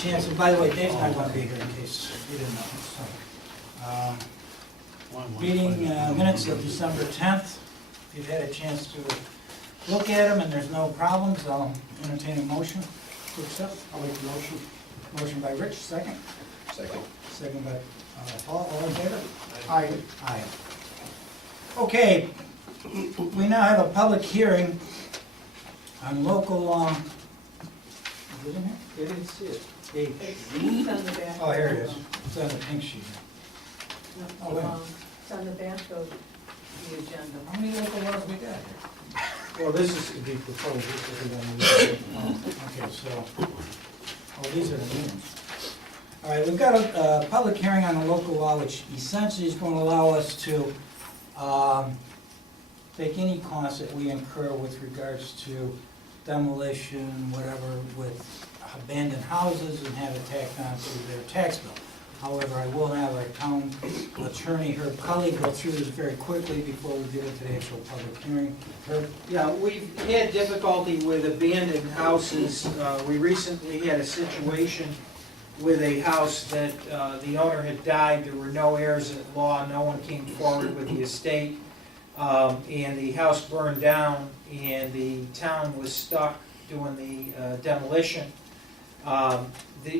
chance, and by the way, Dave's not going to be here in case you didn't know. So, meeting minutes of December 10th. If you've had a chance to look at them and there's no problems, I'll entertain a motion to accept. I'll make the motion. Motion by Rich, second. Second. Second by Paul, all in favor? Aye. Aye. Okay, we now have a public hearing on local law. Is it in here? I didn't see it. H. It's on the back. Oh, here it is. It's on the pink sheet. Oh, wait. It's on the back of the agenda. How many local laws we got here? Well, this is to be proposed, this is the one. Oh, okay, so, oh, these are the new ones. All right, we've got a public hearing on a local law, which essentially is going to allow us to take any costs that we incur with regards to demolition, whatever, with abandoned houses and have it tacked onto their tax bill. However, I will have our town attorney, Herb Cully, go through this very quickly before we get into the actual public hearing. Herb? Yeah, we've had difficulty with abandoned houses. We recently had a situation with a house that the owner had died, there were no heirs at law, no one came forward with the estate, and the house burned down, and the town was stuck doing the demolition.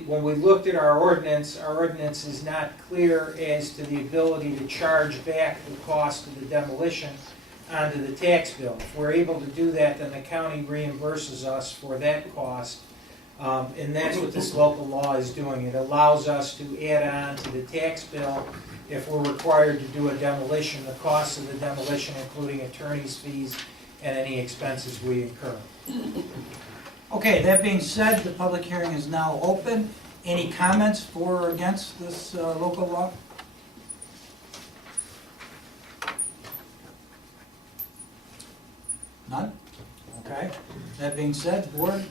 When we looked at our ordinance is not clear as to the ability to charge back the cost of the demolition onto the tax bill. If we're able to do that, then the county reimburses us for that cost. And that's what this local law is doing. It allows us to add on to the tax bill if we're required to do a demolition, the cost of the demolition, including attorney's fees and any expenses we incur. Okay, that being said, the public hearing is now open. Any comments for or against this local law? None? Okay. That being said, board,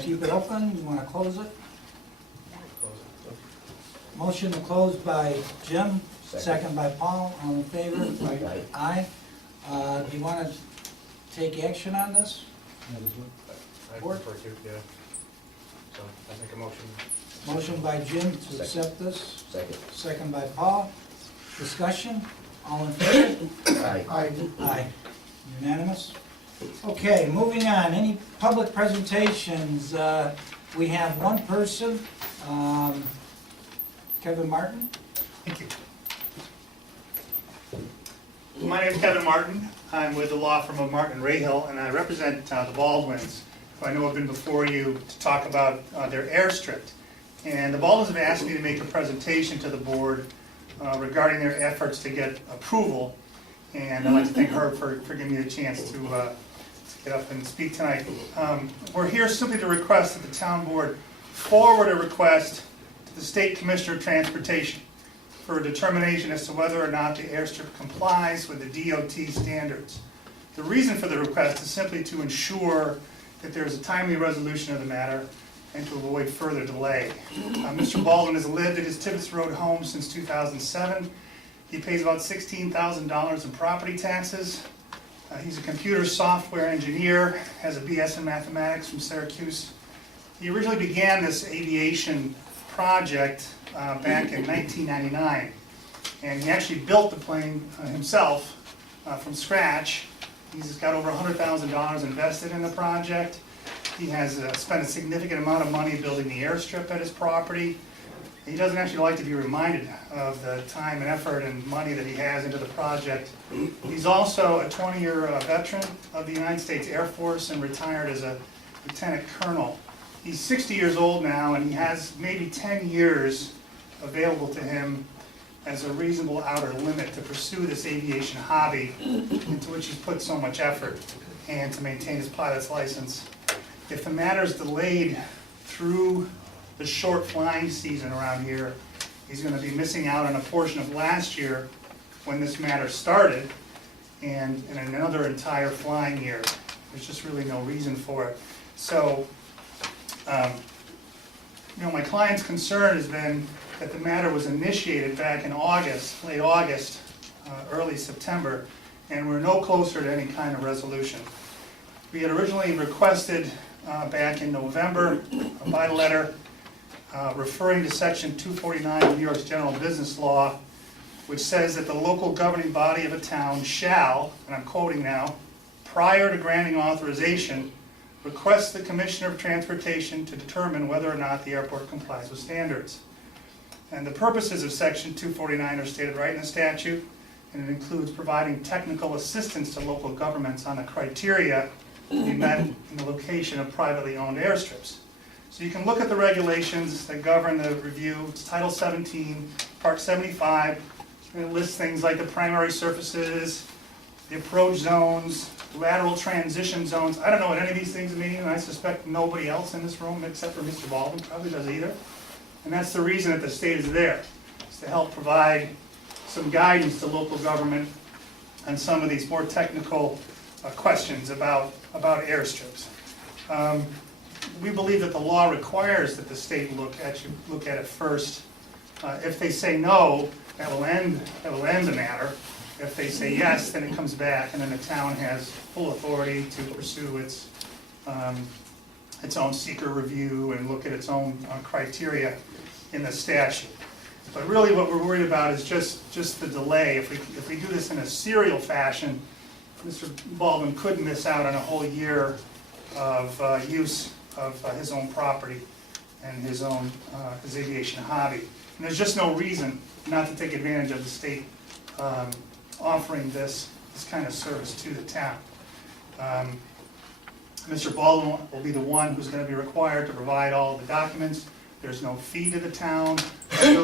keep it open. You want to close it? Motion to close by Jim, second by Paul. All in favor? Aye. Aye. Do you want to take action on this? I Board? prefer to, yeah. So I make a motion. Motion by Jim to Second. accept this, Second. second by Paul. Discussion? All in favor? Aye. Aye. Aye. Unanimous? Okay, moving on. Any public presentations? We have one person, Kevin Martin. Thank you. My name is Kevin Martin. I'm with the law firm of Martin Rahill, and I represent the Baldwins, who I know have been before you to talk about their Airstrip. And the Baldwins have asked me to make a presentation to the board regarding their efforts to get approval. And I'd like to thank Herb for giving me the chance to get up and speak tonight. We're here simply to request that the town board forward a request to the State Commissioner of Transportation for a determination as to whether or not the Airstrip complies with the DOT standards. The reason for the request is simply to ensure that there is a timely resolution of the matter and to avoid further delay. Mr. Baldwin has lived at his Tibbetts Road home since 2007. He pays about $16,000 in property taxes. He's a computer software engineer, has a BS in mathematics from Syracuse. He originally began this aviation project back in 1999, and he actually built the plane himself from scratch. He's got over $100,000 invested in the project. He has spent a significant amount of money building the Airstrip at his property. He doesn't actually like to be reminded of the time and effort and money that he has into the project. He's also a 20-year veteran of the United States Air Force and retired as a lieutenant colonel. He's 60 years old now, and he has maybe 10 years available to him as a reasonable outer limit to pursue this aviation hobby into which he's put so much effort and to maintain his pilot's license. If the matter is delayed through the short flying season around here, he's going to be missing out on a portion of last year when this matter started, and in another entire flying year. There's just really no reason for it. So, my client's concern has been that the matter was initiated back in August, late August, early September, and we're no closer to any kind of resolution. We had originally requested back in November by letter referring to section 249 of New York's general business law, which says that the local governing body of a town shall, and I'm quoting now, prior to granting authorization, request the Commissioner of Transportation to determine whether or not the airport complies with standards. And the purposes of section 249 are stated right in the statute, and it includes providing technical assistance to local governments on the criteria to be met in the location of privately owned airstrips. So you can look at the regulations that govern the review. It's Title 17, Part 75, and it lists things like the primary surfaces, the approach zones, lateral transition zones. I don't know what any of these things mean, and I suspect nobody else in this room, except for Mr. Baldwin, probably does either. And that's the reason that the state is there, is to help provide some guidance to local government on some of these more technical questions about airstrips. We believe that the law requires that the state look at it first. If they say no, that will end the matter. If they say yes, then it comes back, and then the town has full authority to pursue its own seeker review and look at its own criteria in the statute. But really what we're worried about is just the delay. If we do this in a serial fashion, Mr. Baldwin could miss out on a whole year of use of his own property and his aviation hobby. And there's just no reason not to take advantage of the state offering this kind of service to the town. Mr. Baldwin will be the one who's going to be required to provide all the documents. There's no fee to the town. There's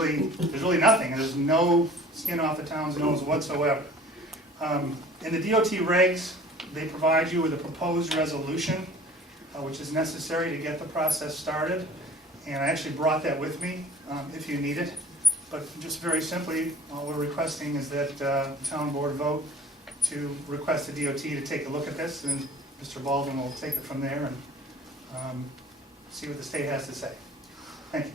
really nothing. There's no skin off the town's nose whatsoever. In the DOT regs, they provide you with a proposed resolution, which is necessary to get the process started. And I actually brought that with me if you need it. But just very simply, all we're requesting is that the town board vote to request the DOT to take a look at this, and Mr. Baldwin will take it from there and see what the state has to say. Thank you.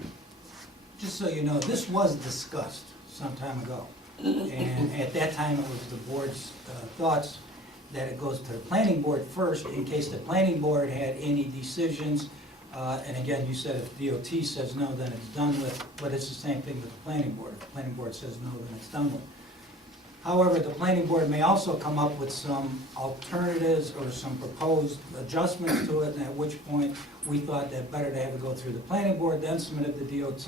Just so you know, this was discussed some time ago. And at that time, it was the board's thoughts that it goes to the planning board first in case the planning board had any decisions. And again, you said if DOT says no, then it's done with, but it's the same thing with the planning board. If the planning board says no, then it's done with. However, the planning board may also come up with some alternatives or some proposed adjustments to it, and at which point we thought that better to have it go through the planning board, then submit it to DOT,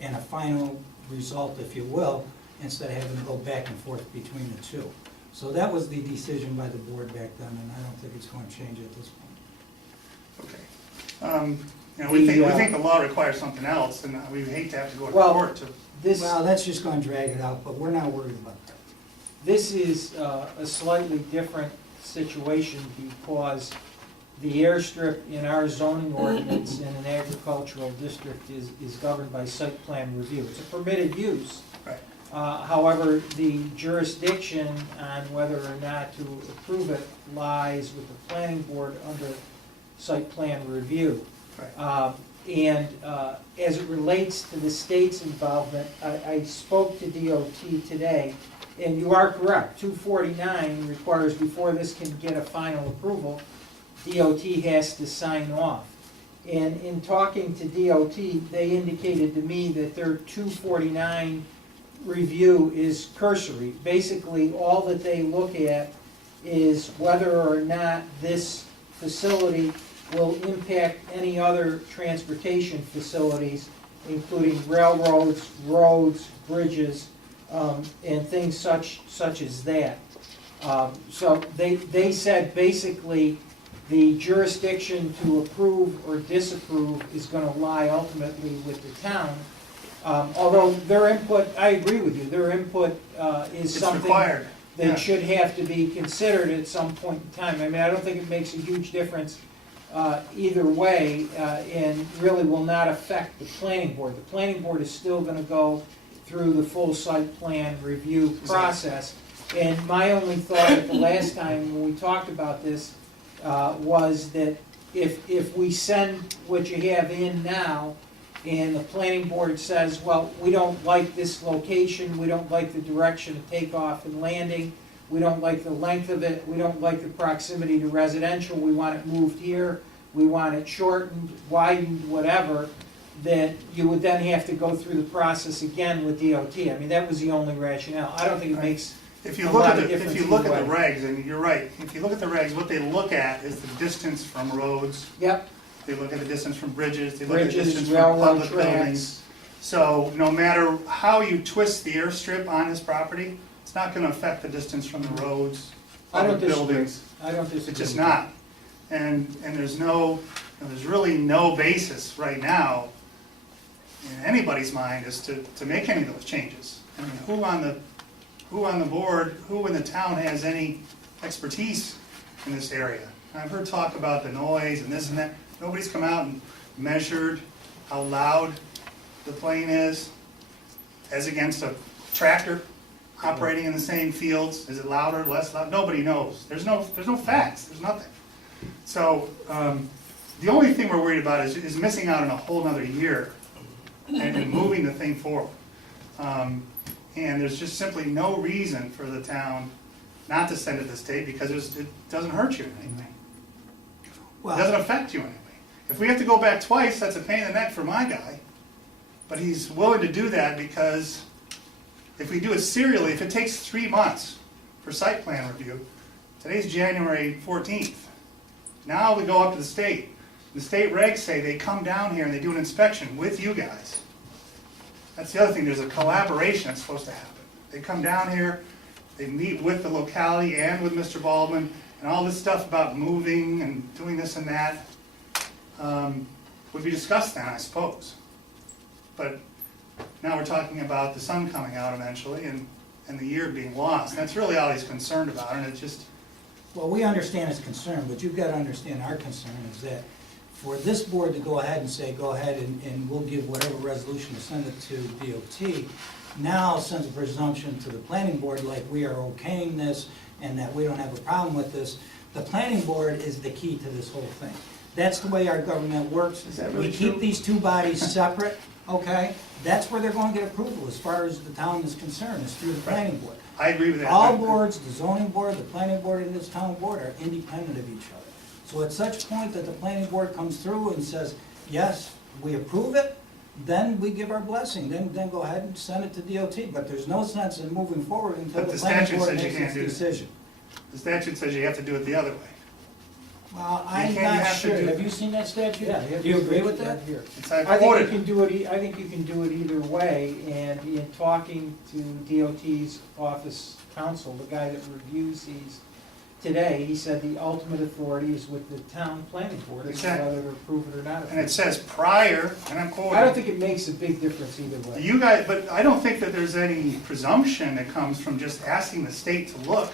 and a final result, if you will, instead of having to go back and forth between the two. So that was the decision by the board back then, and I don't think it's going to change at this point. Okay. We think the law requires something else, and we hate to have to go to court to. Well, that's just going to drag it out, but we're not worried about that. This is a slightly different situation because the airstrip in our zoning ordinance in an agricultural district is governed by site plan review. It's a permitted use. Right. However, the jurisdiction on whether or not to approve it lies with the planning board under site plan review. Right. As it relates to the state's involvement, I spoke to DOT today, and you are correct, 249 requires before this can get a final approval, DOT has to sign off. And in talking to DOT, they indicated to me that their 249 review is cursory. Basically, all that they look at is whether or not this facility will impact any other transportation facilities, including railroads, roads, bridges, and things such as that. So they said basically the jurisdiction to approve or disapprove is going to lie ultimately with the town. Although their input, I agree with you, their input is something required. that should have to be considered at some point in time. I mean, I don't think it makes a huge difference either way, and really will not affect the planning board. The planning board is still going to go through the full site plan review process. And my only thought at the last time when we talked about this was that if we send what you have in now, and the planning board says, well, we don't like this location, we don't like the direction of takeoff and landing, we don't like the length of it, we don't like the proximity to residential, we want it moved here, we want it shortened, widened, whatever, that you would then have to go through the process again with DOT. I mean, that was the only rationale. I don't think it makes If you a look lot at of the, if difference you look either at the way. regs, and you're right, if you look at the regs, what they look at is the distance from roads, Yep, they look at the distance from bridges, they look at the bridges, distance from railroad public buildings. tracks. So no matter how you twist the airstrip on his property, it's not gonna affect the distance from the roads, I don't public disagree. buildings. I don't disagree. It's just not. And there's there's really no basis right now in anybody's mind as to make any of those changes. I mean, who on the board, who in the town has any expertise in this area? I've heard talk about the noise and this and that. Nobody's come out and measured how loud the plane is as against a tractor operating in the same fields. Is it louder, less loud? Nobody knows. There's no facts, there's nothing. So, the only thing we're worried about is missing out on a whole nother year and moving the thing forward. And there's just simply no reason for the town not to send it to the state because it doesn't hurt you in any way. It doesn't Well, affect you in any way. If we have to go back twice, that's a pain in the neck for my guy. But he's willing to do that because if we do it serially, if it takes 3 months for site plan review, today's January 14th. Now we go up to the state. The state regs say they come down here and they do an inspection with you guys. That's the other thing, there's a collaboration that's supposed to happen. They come down here, they meet with the locality and with Mr. Baldwin, and all this stuff about moving and doing this and that would be discussed then, I suppose. But now we're talking about the sun coming out eventually and the year being lost. That's really all he's concerned about, and it's just, well, we understand his concern, but you've got to understand our concern is that for this board to go ahead and say, go ahead and we'll give whatever resolution to send it to DOT, now sends a presumption to the planning board like we are okaying this and that we don't have a problem with this. The planning board is the key to this whole thing. That's the way our government works. Is that really We keep true? these two bodies separate, okay? That's where they're going to get approval as far as the town is concerned, is through the planning board. I agree with that. All boards, the zoning board, the planning board, and this town board are independent of each other. So at such point that the planning board comes through and says, yes, we approve it, then we give our blessing, then go ahead and send it to DOT. But there's no sense in moving forward until But the the planning statute board says you makes can't its do that. decision. The statute says you have to do it the other way. Well, You I'm can't- you not have to sure, do- have you seen that statute? Yeah. Do you agree with that? Here. It's, I I think quoted you can do it, I think you can do it either way, and in talking to DOT's office counsel, the guy that reviews these today, he said the ultimate authority is with the town planning board, as to Exactly. whether to approve it or not. and it says prior, and I'm quoting. I don't think it makes a big difference either way. You guys, but I don't think that there's any presumption that comes from just asking the state to look.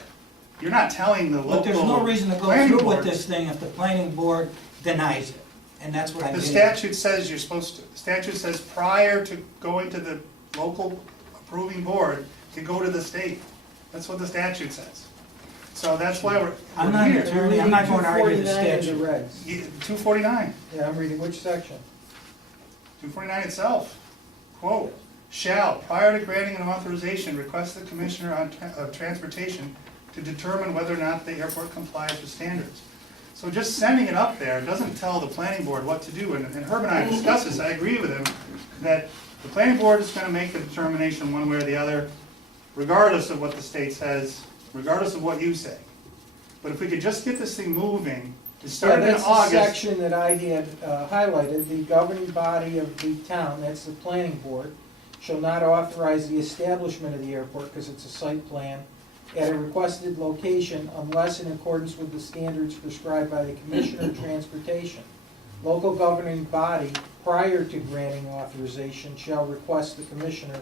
You're not telling the local But there's no reason to go planning through with board. this thing if the planning board denies it. And that's what I'm The getting at. statute says you're supposed to. The statute says prior to going to the local approving board, to go to the state. That's what the statute says. So that's why I'm not an here. attorney, I'm not going to argue the 249 in statute. the regs. 249. Yeah, I'm reading which section? 249 itself, quote, "Shall, prior to granting an authorization, request the Commissioner of Transportation to determine whether or not the airport complies with standards." So just sending it up there doesn't tell the planning board what to do, and Herb and I discussed this, I agree with him, that the planning board is gonna make the determination one way or the other, regardless of what the state says, regardless of what you say. But if we could just get this thing moving, it Yeah, started in that's the August. section that I had highlighted, the governing body of the town, that's the planning board, shall not authorize the establishment of the airport, because it's a site plan, at a requested location unless in accordance with the standards prescribed by the Commissioner of Transportation. Local governing body, prior to granting authorization, shall request the Commissioner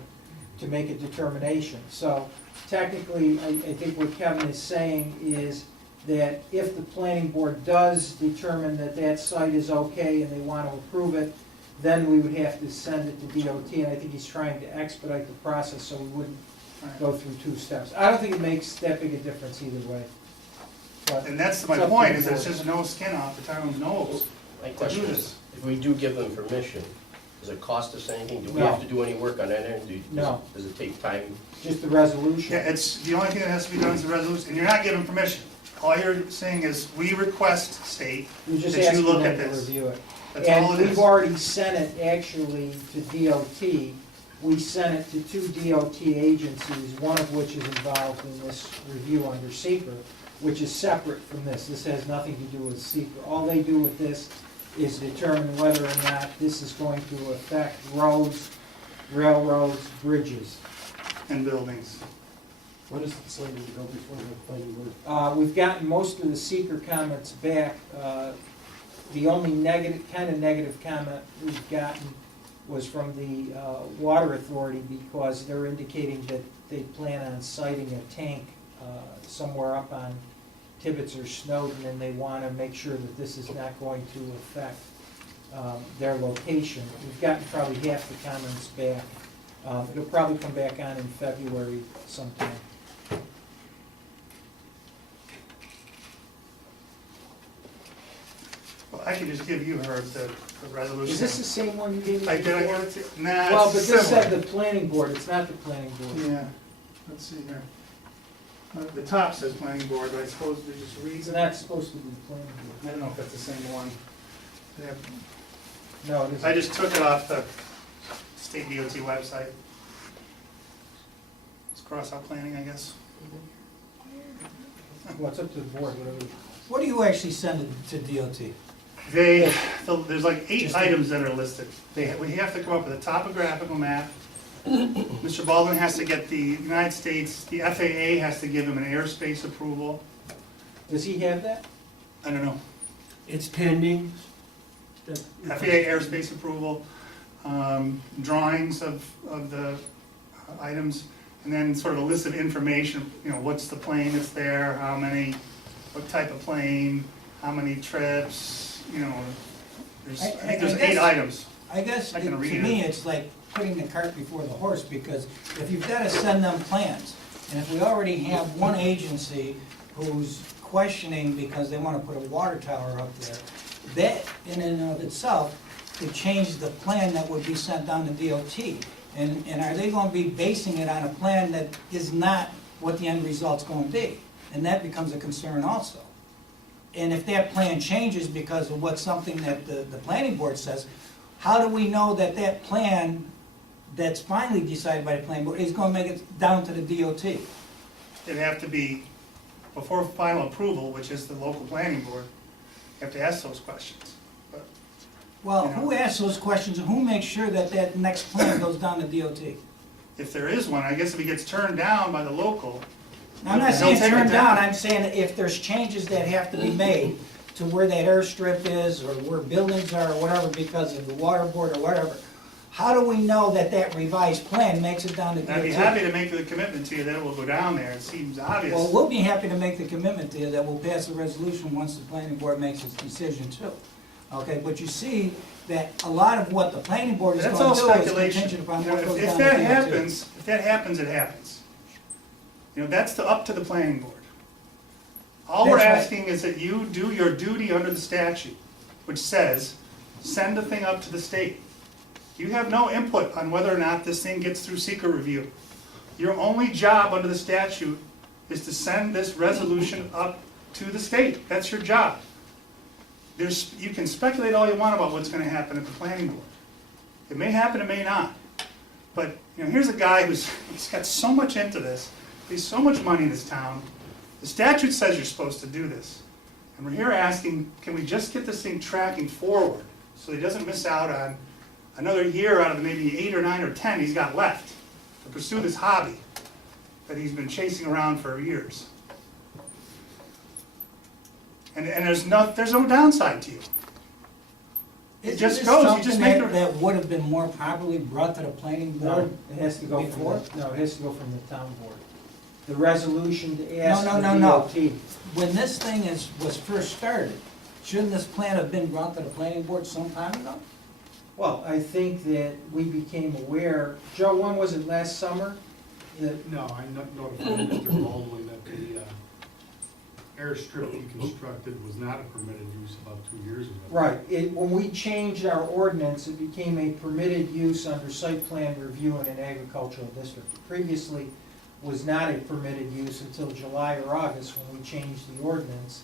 to make a determination. So technically, I think what Kevin is saying is that if the planning board does determine that that site is okay and they want to approve it, then we would have to send it to DOT, and I think he's trying to expedite the process so we wouldn't go through two steps. I don't think it makes that big a difference either way. But And that's my it's up to point, the is there's board. just no skin off the town's nose. My question is, if we do give them permission, does it cost us anything? Do we No. have to do any work on that end? No. Does it take time? Just the resolution. Yeah, it's, the only thing that has to be done is the resolution, and you're not given permission. All you're saying is, we request, state, You're just that you asking look them at to this. review it. That's all And it we've is. already sent it actually to DOT. We sent it to 2 DOT agencies, one of which is involved in this review under seeker, which is separate from this. This has nothing to do with seeker. All they do with this is determine whether or not this is going to affect roads, railroads, bridges. And buildings. When is it slated to go before the planning board? We've gotten most of the seeker comments back. The only negative comment we've gotten was from the Water Authority, because they're indicating that they plan on siting a tank somewhere up on Tibbetts or Snowden, and they want to make sure that this is not going to affect their location. We've gotten probably half the comments back. It'll probably come back on in February sometime. Well, I can just give you the resolution. Is this the same one you gave me I did, I before? give it to, nah, Well, but it's this said similar. the planning board, it's not the planning board. Yeah, let's see here. The top says planning board, but I suppose it just reads It's it. not supposed to be the planning I board. don't know if that's the same one. Yeah. No, it I isn't. just took it off the state DOT website. It's cross-out planning, I guess. Well, it's up to the board, whatever. What do you actually send it to DOT? There's like 8 Just- items that are listed. We have to come up with a topographical map. Mr. Baldwin has to get the United States, the FAA has to give him an airspace approval. Does he have that? I don't know. It's pending. FAA airspace approval, drawings of the items, and then sort of a list of information, what's the plane that's there, how many, what type of plane, how many trips, there's, I think there's 8 items. I guess, I to can read me, it. it's like putting the cart before the horse, because if you've got to send them plans, and if we already have one agency who's questioning because they want to put a water tower up there, that in and of itself could change the plan that would be sent down to DOT. And are they going to be basing it on a plan that is not what the end result's going to be? And that becomes a concern also. And if that plan changes because of what something that the planning board says, how do we know that that plan that's finally decided by the planning board is going to make it down to the DOT? It'd have to be, before final approval, which is the local planning board, you have to ask those questions. But Well, who asks those questions, and who makes sure that that next plan goes down to DOT? if there is one, I guess if it gets turned down by the local, I'm not they'll saying take it turn down, I'm saying that if there's changes that have to be made to where that airstrip is, or where buildings are, or whatever, because of the water board or whatever, how do we know that that revised plan makes it down to And I'd be happy DOT? to make the commitment to you that it will go down there. It seems obvious. Well, we'll be happy to make the commitment to you that we'll pass a resolution once the planning board makes its decision too. Okay, but you see that a lot of what the planning board is That's going all to do is speculation. contingent upon You know, what goes If down to that DOT. happens, it happens. That's up to the planning board. All we're That's right. asking is that you do your duty under the statute, which says, send the thing up to the state. You have no input on whether or not this thing gets through seeker review. Your only job under the statute is to send this resolution up to the state. That's your job. You can speculate all you want about what's gonna happen at the planning board. It may happen, it may not. But, here's a guy he's got so much into this, he's so much money in this town. The statute says you're supposed to do this. And we're here asking, can we just get this thing tracking forward so he doesn't miss out on another year out of the maybe 8 or 9 or 10 he's got left to pursue this hobby that he's been chasing around for years. And there's no downside to you. It Isn't just this goes, you just something make that, a, that would have been more properly brought to the planning board? No, it has to go from before? it has to go from the town board. The resolution to No, ask no, the no, no. DOT. When this thing was first started, shouldn't this plan have been brought to the planning board some time ago? Well, I think that we became aware, Joe, when was it, last summer? That No, I notified Mr. Baldwin that the airstrip he constructed was not a permitted use about 2 years ago. Right, when we changed our ordinance, it became a permitted use under site plan review in an agricultural district. Previously, was not a permitted use until July or August when we changed the ordinance.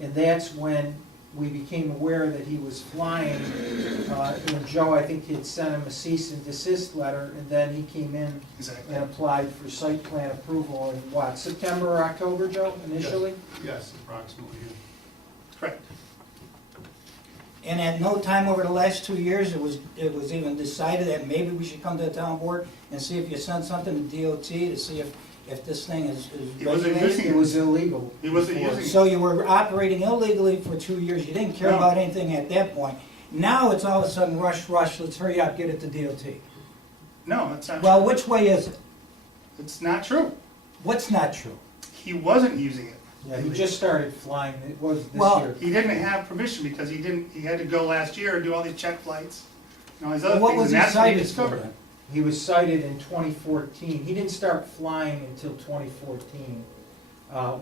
And that's when we became aware that he was flying, and Joe, I think, had sent him a cease and desist letter, and then he came in Exactly. and applied for site plan approval in what, September or October, Joe, initially? Yes, approximately, yeah. Correct. And at no time over the last 2 years, it was even decided that maybe we should come to the town board and see if you send something to DOT to see if this thing is He wasn't regulated. using It was illegal. He wasn't before. using it. So you were operating illegally for 2 years, you didn't care No. about anything at that point. Now it's all of a sudden rush, let's hurry up, get it to DOT. No, that's not Well, true. which way is it? It's not true. What's not true? He wasn't using it. Yeah, he just started flying, it was this Well, year. He didn't have permission because he had to go last year and do all these check flights and all these Well, other what things, was and he that's what he cited for discovered. then? He was cited in 2014. He didn't start flying until 2014.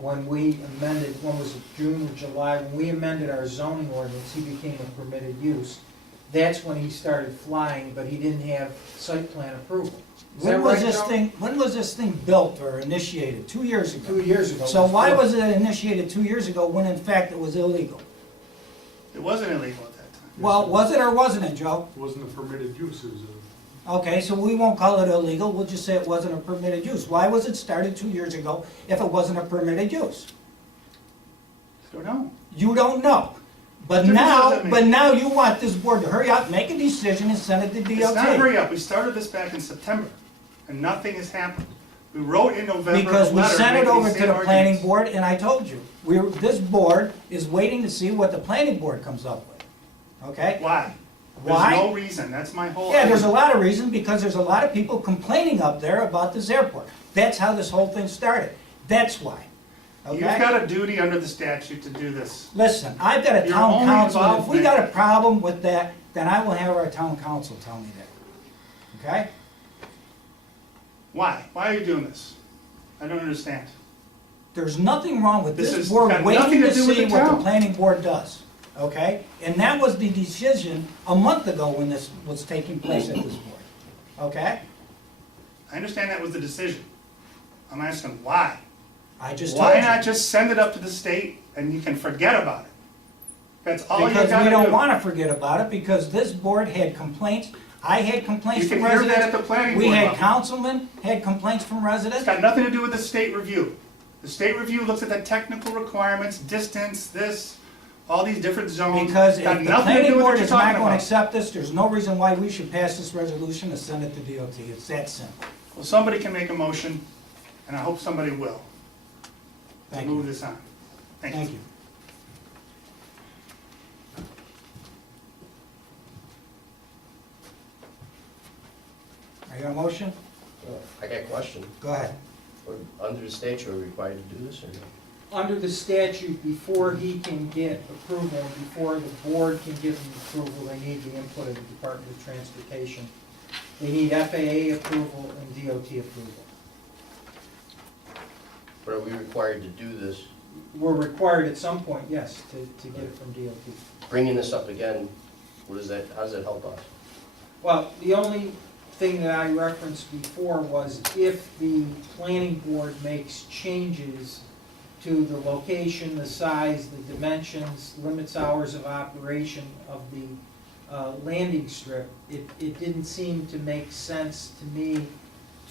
When we amended, when was it, June or July, when we amended our zoning ordinance, he became a permitted use. That's when he started flying, but he didn't have site plan approval. Is that right, Joe? When was this thing built or initiated? 2 years ago. 2 years ago. So why was it initiated 2 years ago when in fact it was illegal? It wasn't illegal at that time. Well, was it or wasn't it, Joe? It wasn't a permitted use, it was Okay, so we won't call it illegal, we'll just say it wasn't a permitted use. Why was it started 2 years ago if it wasn't a permitted use? Don't know. You don't know. But Difference now, doesn't make- but now you want this board to hurry up, make a decision and send it to It's not DOT. hurry up. We started this back in September and nothing has happened. We wrote in November Because a we letter sent it making over these to same the planning arguments. board and I told you, this board is waiting to see what the planning board comes up with. Okay? Why? Why? There's no reason. That's my whole. Yeah, there's a lot of reasons, because there's a lot of people complaining up there about this airport. That's how this whole thing started. That's why. You've Okay? got a duty under the statute to do this. Listen, I've got a You're town only council, involved if we in- got a problem with that, then I will have our town council tell me that. Okay? Why? Why are you doing this? I don't understand. There's nothing wrong with This this has board got waiting nothing to to do with see the what the town. planning board does. Okay? And that was the decision a month ago when this was taking place at this board. Okay? I understand that was the decision. I'm asking why? I just told Why you. not just send it up to the state and you can forget about it? That's all you Because gotta we do. don't wanna forget about it, because this board had complaints, I had complaints You from can hear residents. that at the planning We board had level. councilmen, had complaints from It's residents. got nothing to do with the state review. The state review looks at the technical requirements, distance, this, all these different zones. Because if Got the nothing to planning do with what board you're is not talking gonna about. accept this, there's no reason why we should pass this resolution and send it to DOT. It's that simple. Well, somebody can make a motion, and I hope somebody will, to Thank move you. this on. Thank Thank you. you. Are you on a motion? I got a question. Go ahead. Under the statute, are we required to do this or no? Under the statute, before he can get approval, and before the board can give him approval, they need the input of the Department of Transportation. They need FAA approval and DOT approval. But are we required to do this? We're required at some point, yes, to get it from DOT. Bringing this up again, how does that help us? Well, the only thing that I referenced before was if the planning board makes changes to the location, the size, the dimensions, limits hours of operation of the landing strip, it didn't seem to make sense to me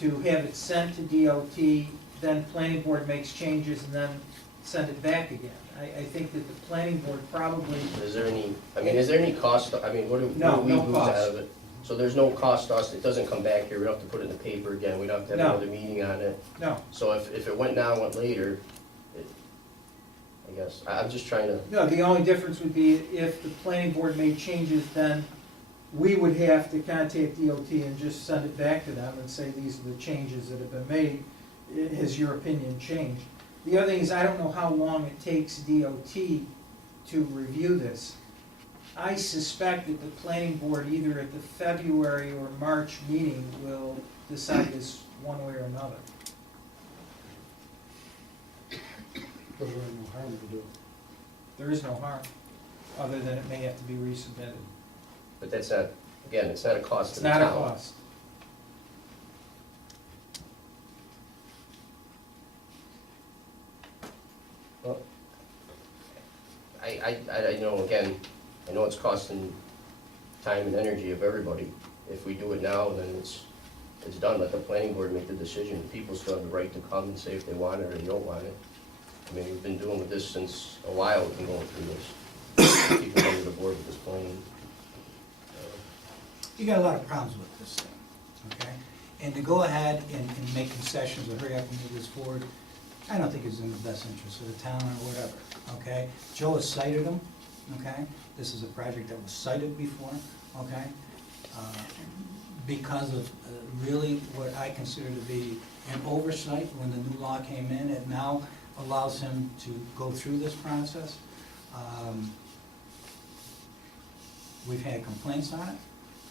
to have it sent to DOT, then planning board makes changes and then send it back again. I think that the planning board probably, Is there any cost, what do we No lose out cost. of it? So there's no cost to us, it doesn't come back here, we don't have to put it in the paper again, we don't have to have No. another meeting on it. no, So if it went now, went later, I guess, I'm just trying to, no, the only difference would be if the planning board made changes, then we would have to contact DOT and just send it back to them and say, these are the changes that have been made. Has your opinion changed? The other thing is, I don't know how long it takes DOT to review this. I suspect that the planning board, either at the February or March meeting, will decide this one way or another. There's really no harm to do. There is no harm, other than it may have to be resubmitted. but that's not, again, it's not a cost It's to the town. not a cost. I know, again, I know it's costing time and energy of everybody. If we do it now, then it's done. Let the planning board make the decision. People still have the right to come and say if they want it or they don't want it. I mean, we've been dealing with this since a while, we've been going through this. People come to the board with this plan. You got a lot of problems with this thing, okay? And to go ahead and make concessions or hurry up and move this forward, I don't think is in the best interest of the town or whatever, okay? Joe has cited them, okay? This is a project that was cited before, okay? Because of really what I consider to be an oversight when the new law came in, it now allows him to go through this process. We've had complaints on it.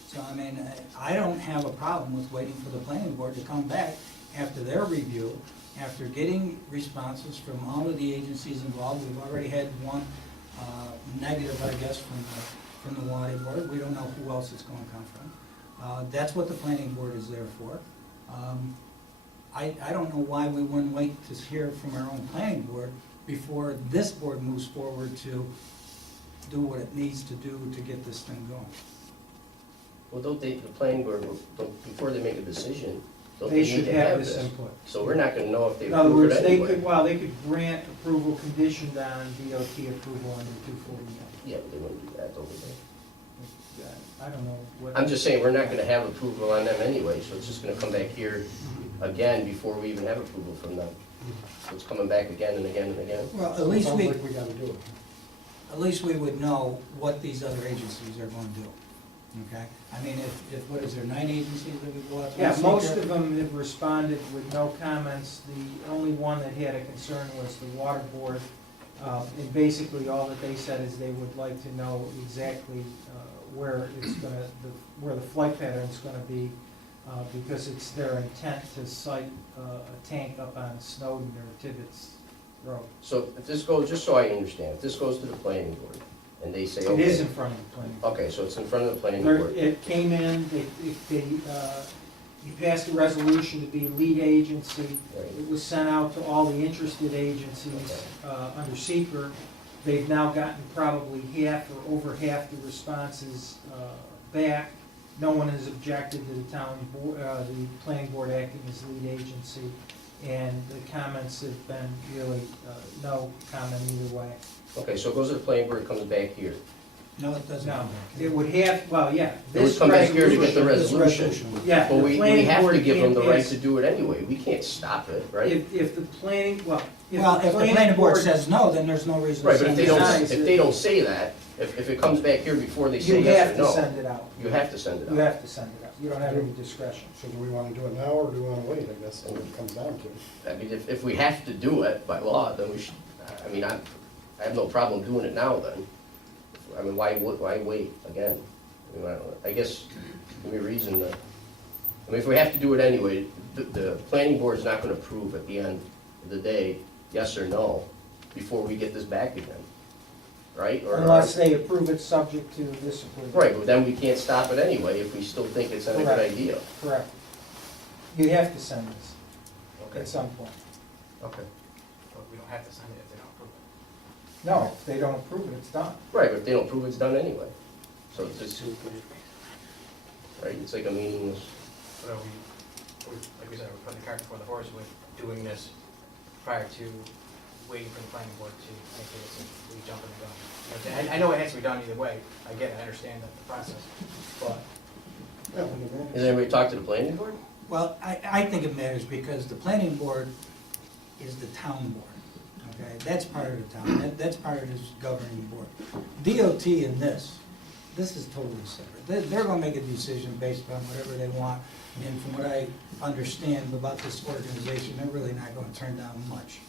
So, I mean, I don't have a problem with waiting for the planning board to come back after their review, after getting responses from all of the agencies involved. We've already had one negative, I guess, from the Water Board. We don't know who else it's gonna come from. That's what the planning board is there for. I don't know why we wouldn't wait to hear from our own planning board before this board moves forward to do what it needs to do to get this thing going. Well, don't they, the planning board, before they make a decision, don't They they should need to have have this this? input. So we're not gonna know if they In other approve words, it they anyway. they could grant approval conditioned on DOT approval under 249. Yeah, but they wouldn't do that, don't they? I don't know what. I'm just saying, we're not gonna have approval on them anyway, so it's just gonna come back here again before we even have approval from them. So it's coming back again and again and again. Well, So at it least sounds we, like we gotta do it. at least we would know what these other agencies are gonna do, okay? I mean, if what is there, 9 agencies that would go out to? Yeah, seek most their- of them have responded with no comments. The only one that had a concern was the water board. And basically, all that they said is they would like to know exactly where it's gonna, where the flight pattern's gonna be, because it's their intent to site a tank up on Snowden or Tibbetts Road. So if this goes, just so I understand, if this goes to the planning board, and they say, It okay. is in front of the planning board. Okay, so it's in front of the planning There- board. It came in, you passed a resolution to be lead agency. Right. It was sent out to all the interested agencies under seeker. They've now gotten probably half or over half the responses back. No one has objected to the town board, the planning board acting as lead agency. And the comments have been really no comment either way. Okay, so it goes to the planning board, it comes back here. No, it doesn't. No, it would have, well, yeah. It would this come back here to get the This resolution. Yeah, But the we planning have board to give them can't the right pass- to do it anyway. We can't stop it, right? If the planning, well, Well, if the planning board says no, then there's no reason to Right, but send if it they out. don't, if they don't say that, if it comes back here before they say You yes have or to no, send it out. you have to send it You out. have to send it out. You don't have any discretion. So do we wanna do it now, or do we wanna wait, I guess, that's what it comes down to. I mean, if we have to do it by law, then we should, I mean, I have no problem doing it now then. I mean, why wait again? I mean, I guess, give me a reason to, I mean, if we have to do it anyway, the planning board's not gonna approve at the end of the day, yes or no, before we get this back again, right? Or- Unless they approve it subject to this approval. Right, but then we can't stop it anyway if we still think it's not a good Correct. idea. Correct. You have to send this Okay. at some point. Okay. But we don't have to sign it if they don't approve it. No, if they don't approve it, it's done. Right, but if they don't prove it's done anyway. So it's just, right, it's like a meaningless, So like we said, we're putting the cart before the horse with doing this prior to waiting for the planning board to make the decision. We jump in the gun. You know, I know it has to be done either way. I get it, I understand the process, but has anybody talked to the planning board? Well, I think it matters because the planning board is the town board, okay? That's part of the town, that's part of this governing board. DOT in this is totally separate. They're gonna make a decision based on whatever they want, and from what I understand about this organization, they're really not gonna turn down much,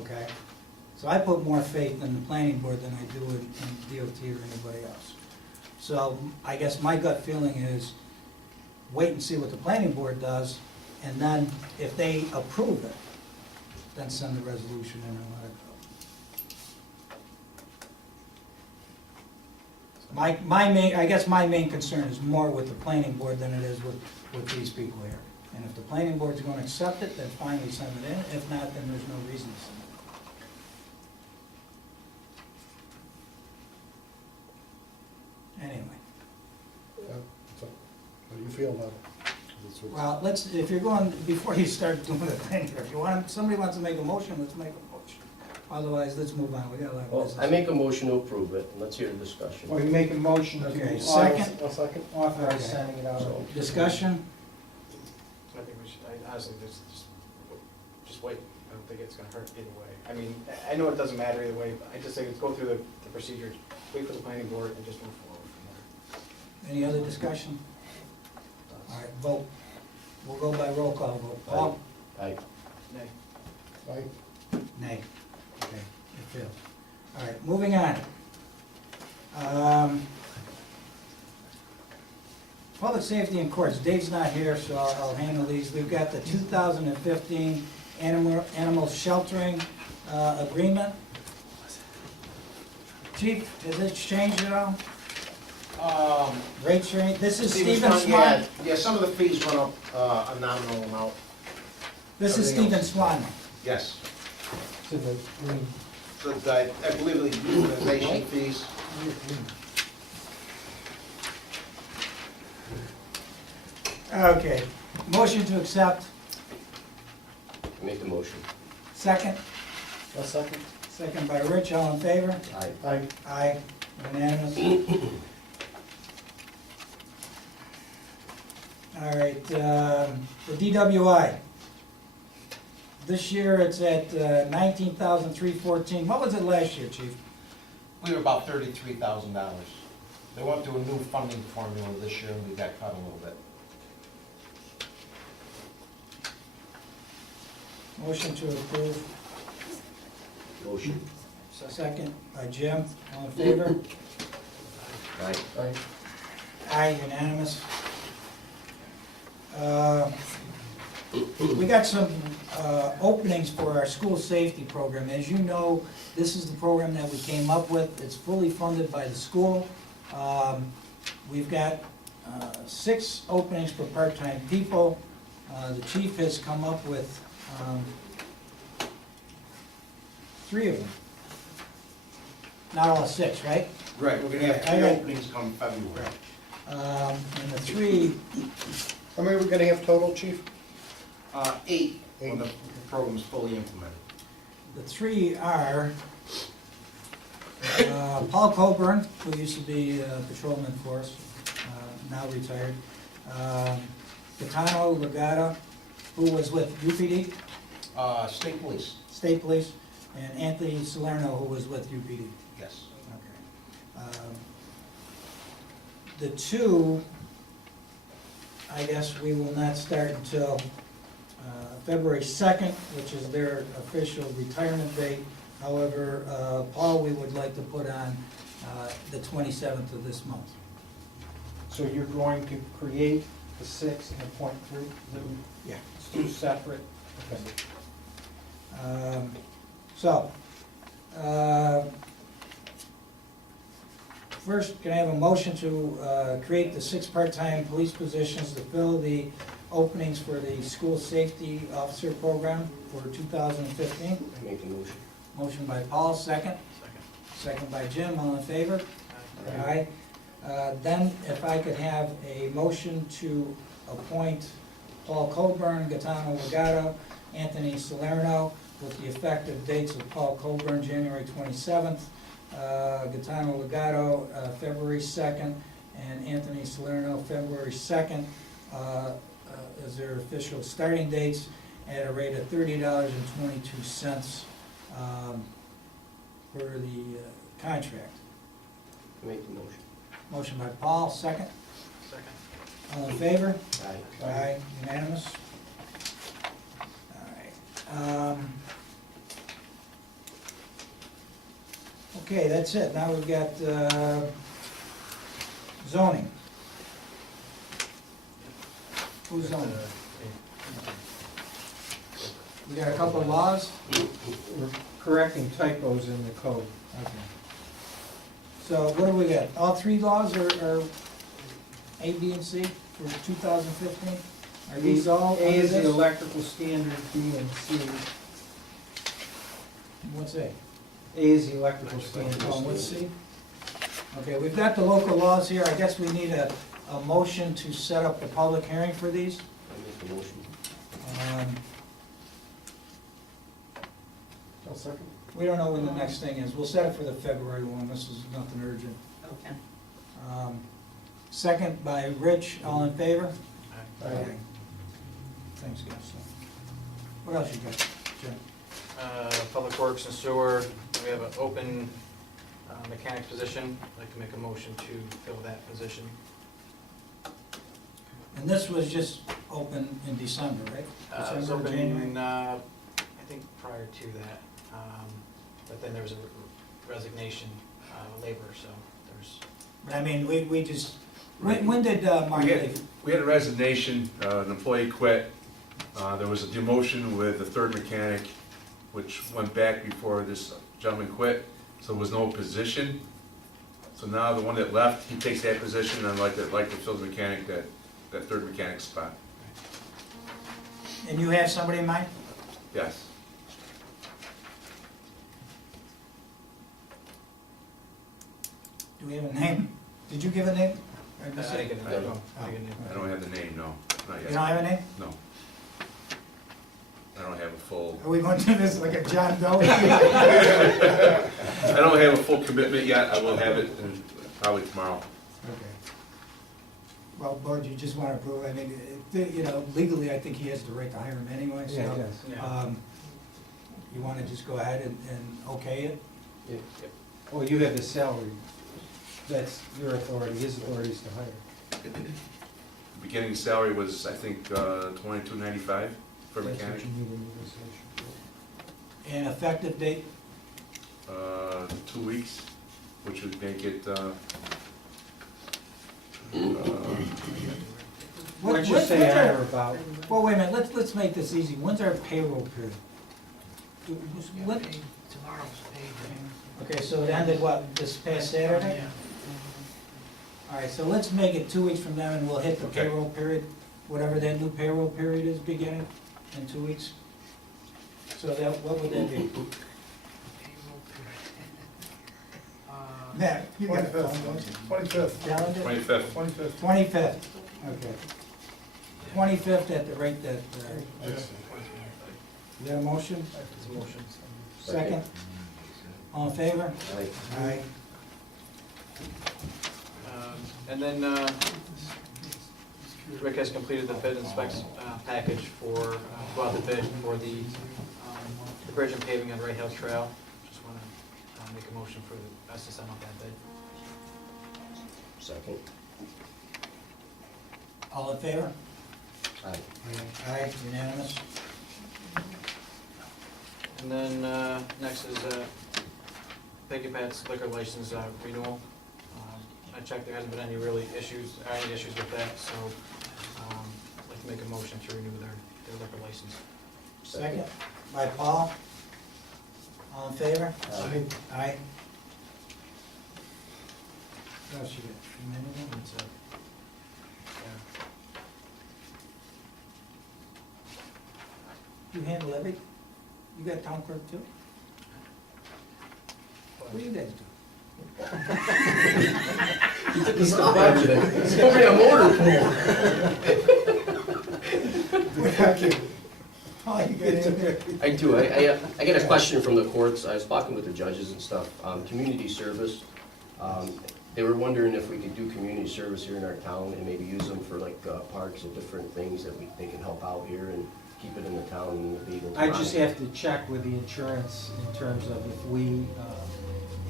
okay? So I put more faith in the planning board than I do in DOT or anybody else. So I guess my gut feeling is wait and see what the planning board does, and then if they approve it, then send the resolution in and let it go. I guess my main concern is more with the planning board than it is with these people here. And if the planning board's gonna accept it, then fine, we send it in. If not, then there's no reason to send it. do you feel about it? That's what's- Well, let's, if you're going, before you start doing the thing here, if you want, somebody wants to make a motion, let's make a motion. Otherwise, let's move on, we got a lot of Well, business. I make a motion to approve it, and let's hear the discussion. Well, you make a motion Okay, to second. I'll second. authorize Okay. sending it out. So, Discussion, I think we should, I honestly, just wait. I don't think it's gonna hurt either way. I mean, I know it doesn't matter either way, but I just think it's go through the procedure, wait for the planning board and just move forward from there. any other discussion? All right, vote. We'll go by roll call vote. Paul? I, Nay. Aye. Nay. Okay, it failed. All right, moving on. Public safety in courts, Dave's not here, so I'll handle these. We've got the 2015 animal sheltering agreement. Chief, has this changed at all? Rates change? This is Stephen Swan. Yeah, some of the fees went up a nominal amount, This is everything Stephen else. Swan. yes. To the green. So I believe the utilization fees, Okay, motion to accept, make the motion. second, I'll second. second by Rich, all in favor? Aye. Aye. Aye, unanimous. All right, the DWI. This year it's at $19,314. What was it last year, chief? we were about $33,000. They went through a new funding formula this year, and we got cut a little bit. Motion to approve, Motion. second by Jim, all in favor? Aye. Aye. Aye, unanimous. We got some openings for our school safety program. As you know, this is the program that we came up with. It's fully funded by the school. We've got 6 openings for part-time people. The chief has come up with 3 of them. Not all 6, right? Right, we're gonna have I 3 got- openings come February. And the 3, How many are we gonna have total, chief? 8 when the program's fully implemented. the 3 are Paul Coburn, who used to be a patrolman for us, now retired. Gaetano Legata, who was with UPD, State police, State Police, and Anthony Salerno, who was with UPD. yes. Okay. The 2, I guess we will not start until February 2nd, which is their official retirement date. However, Paul, we would like to put on the 27th of this month. So you're going to create the 6 and appoint 3? Yeah. It's 2 separate? Okay. So, first, can I have a motion to create the 6 part-time police positions to fill the openings for the school safety officer program for 2015? Make the motion. Motion by Paul, second. Second. Second by Jim, all in favor? Aye. Aye. Then if I could have a motion to appoint Paul Coburn, Gaetano Legato, Anthony Salerno, with the effective dates of Paul Coburn, January 27th, Gaetano Legato, February 2nd, and Anthony Salerno, February 2nd, as their official starting dates at a rate of $30.22 for the contract. Make the motion. Motion by Paul, second. Second. All in favor? Aye. Aye, unanimous. All right. Okay, that's it. Now we've got zoning. Who's zoning? We got a couple of laws? We're correcting typos in the code. Okay. So what do we got? All 3 laws are A, B, and C for 2015? Are these all A under is the this? electrical standard, B and C. What's A? A is the electrical standard. Oh, what's C? Okay, we've got the local laws here. I guess we need a a motion to set up the public hearing for these. I make the motion. I'll second. We don't know when the next thing is. We'll set it for the February one. This is nothing urgent. Okay. Second by Rich, all in favor? Aye. Thanks, guys. What else you got, Jim? Public Works and Sewer, we have an open mechanic position. I'd like to make a motion to fill that position. And this was just open in December, right? It was December, January? open, I think prior to that, but then there was a resignation, laborer, so there's, But I mean, we just, when did Mark leave? We had a resignation, an employee quit. There was a demotion with the third mechanic, which went back before this gentleman quit, so there was no position. So now the one that left, he takes that position, and I'd like to fill the mechanic, that third mechanic spot. And you have somebody in mind? Yes. Do we have a name? Did you give a name? Or I miss didn't it? get a name. I didn't get a I name. don't have the name, no, not You don't yet. have a name? No. I don't have a full, Are we going to do this like a John Doe? I don't have a full commitment yet. I will have it probably tomorrow. Okay. Well, Board, you just want to approve, I mean, you know, legally, I think he has the right to hire him anyway, so. Yeah, it does. Yeah. You want to just go ahead and okay it? Yep. Well, you have the salary. That's your authority, his authority is to hire. The beginning salary was, I think, $22.95 for That's mechanic. what you need in negotiation. And effective date? 2 weeks, which would make it, What'd you say hire about? Well, wait a minute, let's make this easy. When's our payroll period? When- Tomorrow's payday. Okay, so it ended what, this past Saturday? All right, so let's make it 2 weeks from now and we'll hit the Okay. payroll period, whatever that new payroll period is beginning in 2 weeks. So that, what would that be? Matt, you got a phone, don't you? 25th. Calendar? 25th. 25th, okay. 25th at the rate that, is there a motion? It's a motion. Second? All in favor? Aye. Aye. And then, Rick has completed the bid and specs package for, go out the bid for the bridge and paving on Ray Hill Trail. Just want to make a motion for us to send out that bid. Second. All in favor? Aye. Aye, unanimous. And then, next is Peggy Pat's liquor license renewal. I checked, there hasn't been any issues with that, so I'd like to make a motion to renew their liquor license. Second, by Paul. All in favor? Aye. Aye. What else you got? You got anything? That's it. Yeah. You handle everything? You got town clerk too? What do you guys do? He's the budget. He's gonna be a motor pool. Oh, you got it. I do, I get a question from the courts, I was talking with the judges and stuff, community service. They were wondering if we could do community service here in our town and maybe use them for like parks and different things that they can help out here and keep it in the town and be able to. I just have to check with the insurance in terms of if we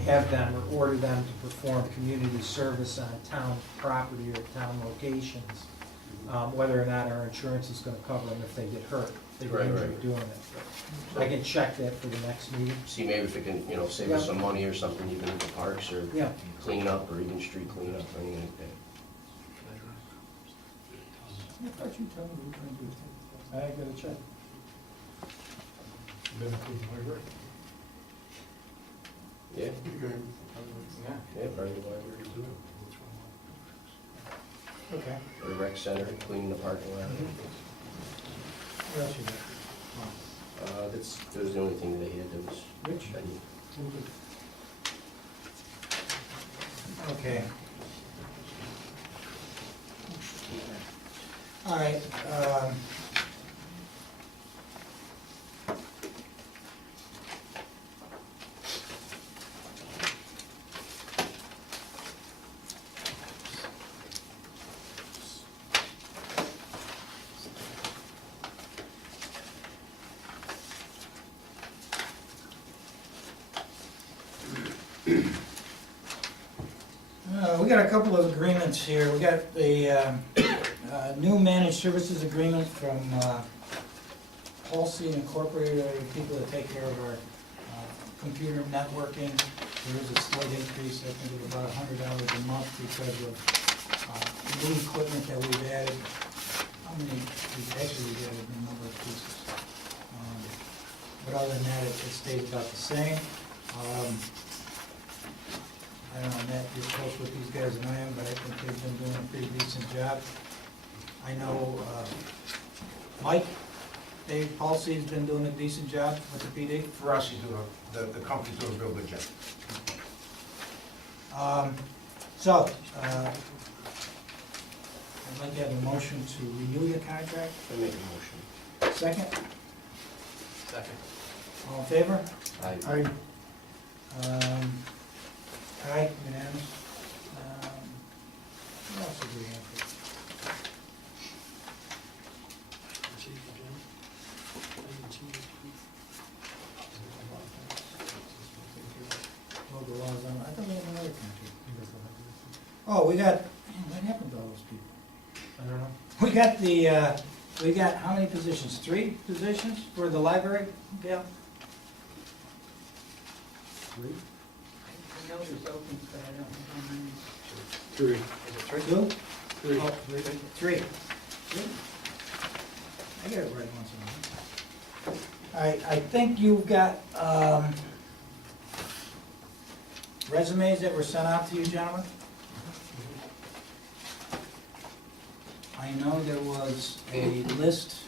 have them or order them to perform community service on town property or town locations, whether or not our insurance is gonna cover them if they get hurt, if they get Right, injured right. doing it. But I can check that for the next meeting. See maybe if it can, save us some money or something, even in the parks or Yeah. clean up or even street cleanup or anything like that. I thought you told me you were gonna do it. I gotta check. Yeah, Yeah. yeah, probably the library too. Okay. Or the rec center, cleaning the parking lot. What else you got? That was the only thing they had that was. Rich? Okay. All right, we got a couple of agreements here. We got the new managed services agreement from Halsey Incorporated, people that take care of our computer networking. There is a slight increase, I think, of about $100 a month because of new equipment that we've added. How many, we've actually added a number of pieces. But other than that, it stays about the same. I don't know, Matt, you're close with these guys than I am, but I think they've been doing a pretty decent job. I know Mike, Dave Halsey's been doing a decent job with the PD. For us, you do, the company's doing a real good job. I'd like to have a motion to renew the contract. I make a motion. Second, Second. all in favor? Aye. Aye, unanimous. What else did we have here? Local laws on, I thought we had another country. Oh, we got, man, what happened to all those people? I don't know. We got how many positions? 3 positions for the library, Gail? 3? I know there's opens, but I don't know how many. 3. Is it three? 2? 3. Oh, 3. I get it right once in a while. All right, I think you've got resumes that were sent out to you, gentlemen. I know there was a list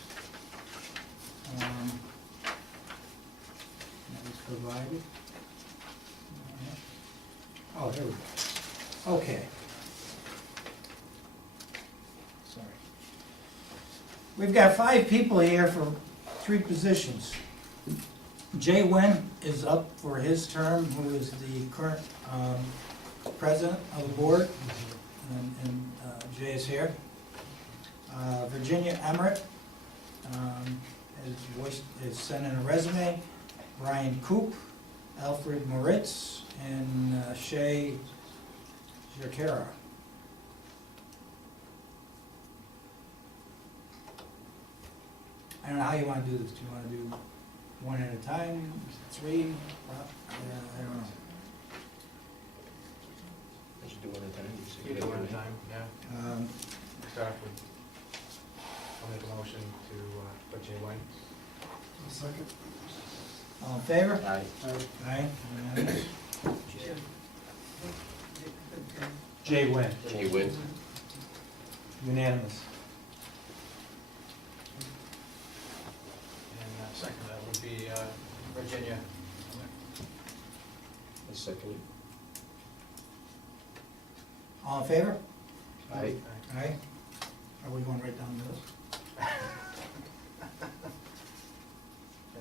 that was provided. Oh, here we go. Okay. Sorry. We've got 5 people here for 3 positions. Jay Nguyen is up for his term, who is the current president of the board, and Jay is here. Virginia Emmerich has sent in a resume. Brian Coop, Alfred Moritz, and Shay Jacquera. I don't know how you want to do this. Do you want to do one at a time, 3? I don't know. I should do one at a time. You do one at a time, yeah. Start off with, I'll make a motion to put Jay Wayne. Second. All in favor? Aye. Aye. Unanimous. Jay Wynn, Jay Wynn. unanimous. And second, that would be Virginia. I second it. All in favor? Aye. Aye. Are we going right down the list? I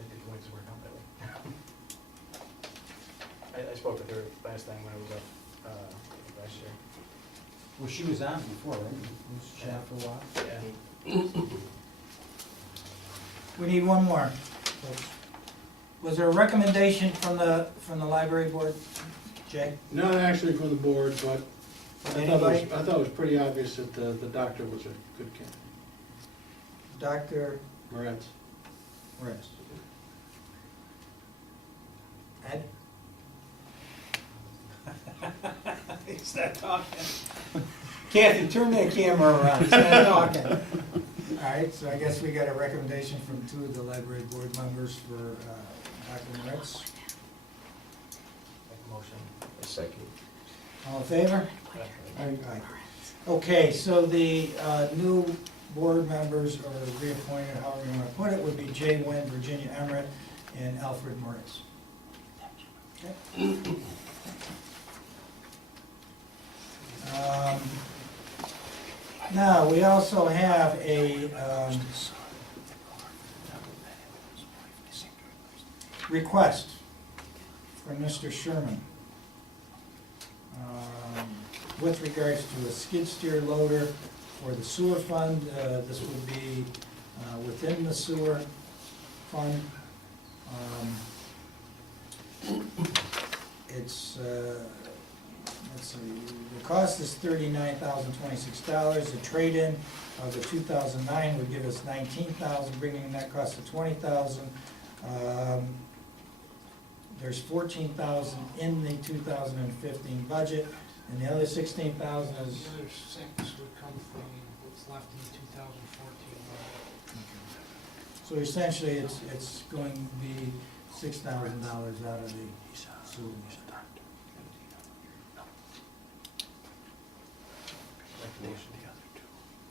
think the wings work out that way. I spoke with her last time when I was up last year. Well, she was on before, right? Was she on for a while? Yeah. We need one more. Was there a recommendation from the library board, Jay? Not actually from the board, but Anybody? I thought it was pretty obvious that the doctor was a good candidate. Dr. Moretz. Moritz. Ed? He's not talking. Kathy, turn that camera around, he's not talking. All right, so I guess we got a recommendation from 2 of the library board members for Dr. Moritz. Make a motion. I second. All in favor? Aye. Aye. Okay, so the new board members, or reappointed, however you want to put it, would be Jay Nguyen, Virginia Emmerich, and Alfred Moritz. Okay. Now, we also have a request from Mr. Sherman with regards to a skid steer loader for the sewer fund. This would be within the sewer fund. It's, let's see, the cost is $39,026. The trade-in of the 2009 would give us $19,000, bringing that cost to $20,000. There's $14,000 in the 2015 budget, and the other $16,000 is, The other six would come from what's left in the 2014 budget. so essentially it's going to be $6,000 out of the sewer.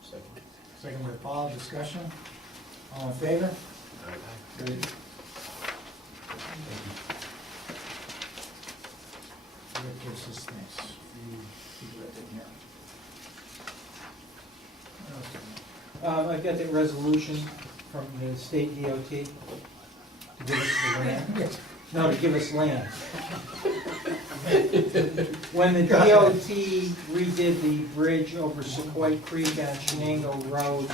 Second. Second by Paul, discussion. All in favor? Good. Rick gives us thanks. You read it here. What else? I've got that resolution from the state DOT to give us the land. No, to give us land. When the DOT redid the bridge over Sequoia Creek on Shenango Road,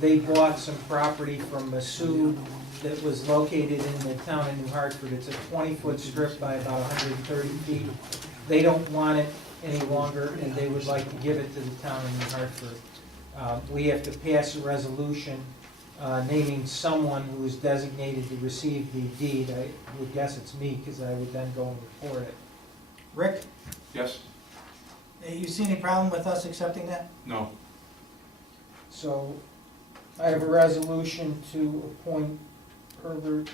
they bought some property from Masood that was located in the town of New Hartford. It's a 20-foot strip by about 130 feet. They don't want it any longer, and they would like to give it to the town of New Hartford. We have to pass a resolution naming someone who is designated to receive the deed. I would guess it's me, because I would then go and report it. Rick, Yes? you see any problem with us accepting that? No. So I have a resolution to appoint Herbert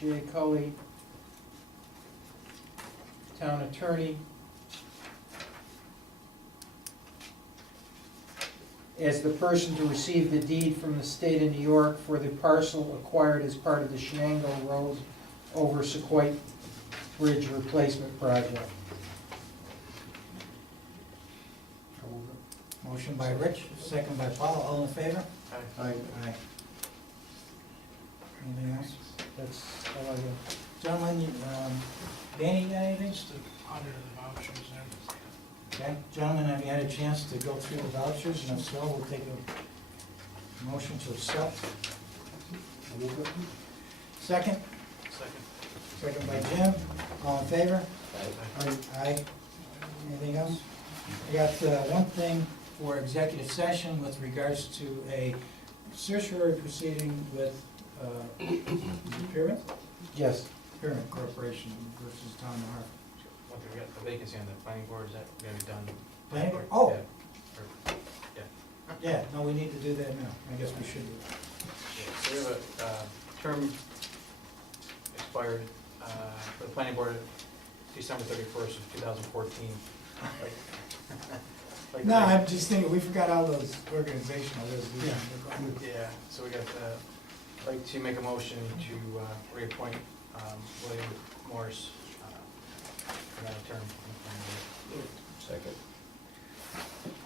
J. Cully, town attorney, as the person to receive the deed from the state of New York for the parcel acquired as part of the Shenango Road over Sequoia Bridge replacement project. Motion by Rich, second by Paul, all in favor? Aye. Aye. Anything else? That's all I got. Gentlemen, Danny, you got anything? Just the audit of the vouchers and everything. Okay, gentlemen, have you had a chance to go through the vouchers, and if so, we'll take a motion to accept. Second? Second by Jim, all in favor? Aye. Anything else? I got one thing for executive session with regards to a certiorari proceeding with, is it Pyramid? Yes. Pyramid Corporation versus Town of Hartford. What, we got the vacancy on the planning board, is that gonna be done? Planning board? Oh. Yeah. Or- Yeah, no, we need to do that now. I guess we should do that. yeah. So we have a term expired for the planning board December 31st of 2014. Like- No, I'm just thinking, we forgot all those organizational resolutions. Yeah, so we got, like to make a motion to reappoint William Morris for another term on the planning board. Second.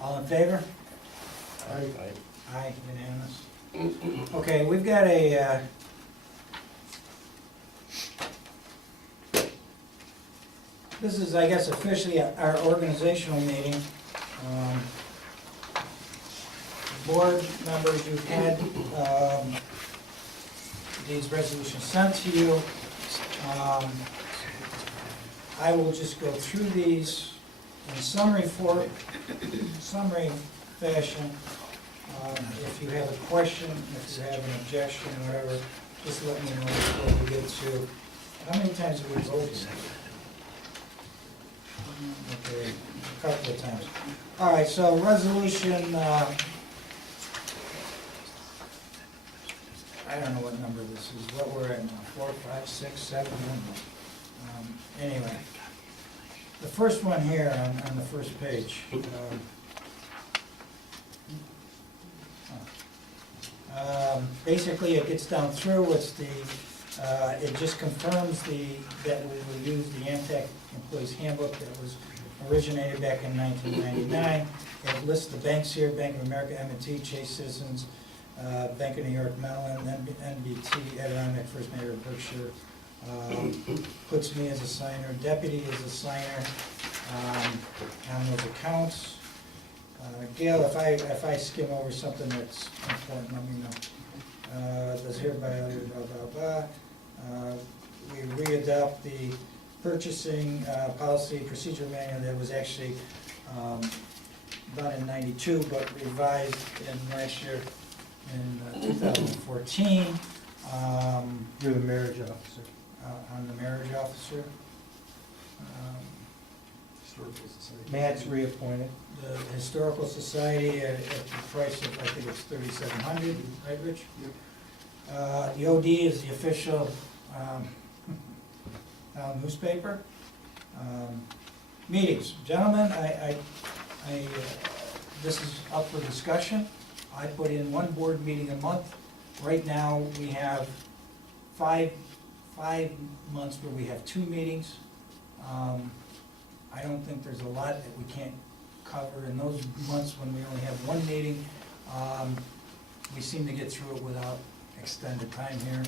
All in favor? Aye. Aye, unanimous. Okay, we've got a, this is, I guess, officially our organizational meeting. Board members, you've had these resolutions sent to you. I will just go through these in summary fashion. If you have a question, if you have an objection, whatever, just let me know before we get to, how many times have we voted? Okay, a couple of times. All right, so resolution, I don't know what number this is, what we're at now, 4, 5, 6, 7, I don't know. Anyway, the first one here on the first page. Basically, it gets down through, it's the, it just confirms that we will use the Amtech Employees Handbook that was originated back in 1999. It lists the banks here: Bank of America, M&T, Chase Citizens, Bank of New York Mellon, NBT, Adirondack, First Mayor of Berkshire. Puts me as a signer, deputy is a signer on those accounts. Gail, if I skim over something that's important, let me know. Does hereby, blah, blah, blah. We re-adopt the purchasing policy procedure manual that was actually done in '92, but revised in last year in 2014. You're the marriage officer. On the marriage officer. Historical Society. Matt's reappointed. The Historical Society at the price of, I think it's $3,700, right, Rich? The OD is the official newspaper. Meetings, gentlemen, this is up for discussion. I put in one board meeting a month. Right now, we have five months where we have 2 meetings. I don't think there's a lot that we can't cover in those months when we only have 1 meeting. We seem to get through it without extended time here.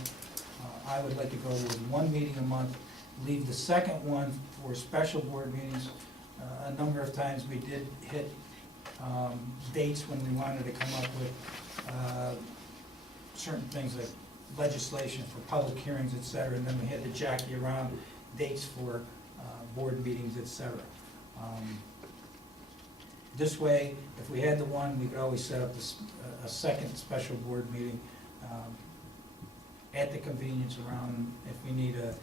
I would like to go with 1 meeting a month, leave the second one for special board meetings. A number of times we did hit dates when we wanted to come up with certain things like legislation for public hearings, et cetera, and then we had to jockey around dates for board meetings, et cetera. This way, if we had the one, we could always set up a second special board meeting at the convenience around if we need a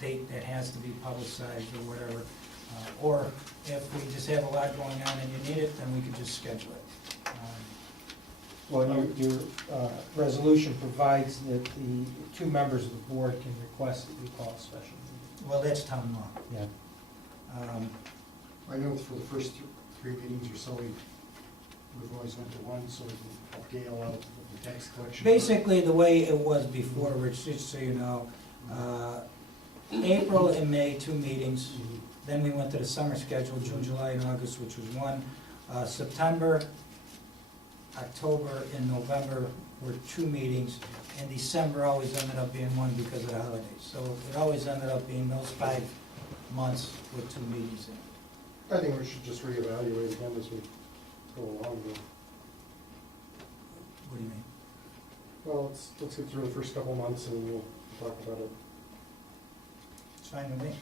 date that has to be publicized or whatever. Or if we just have a lot going on and you need it, then we could just schedule it. Well, your resolution provides that the 2 members of the board can request that you call a special meeting. Well, that's town law. Yeah. I know for the first 3 meetings or so, we've always went to one, so we can help Gail out with the tax collection. Basically, the way it was before, Rich, just so you know, April and May, 2 meetings. Then we went to the summer schedule, June, July, and August, which was 1. September, October, and November were 2 meetings, and December always ended up being 1 because of the holidays. So it always ended up being those 5 months with 2 meetings in. I think we should just reevaluate again as we go along. What do you mean? Well, let's get through the first couple months and we'll talk about it. It's fine with me.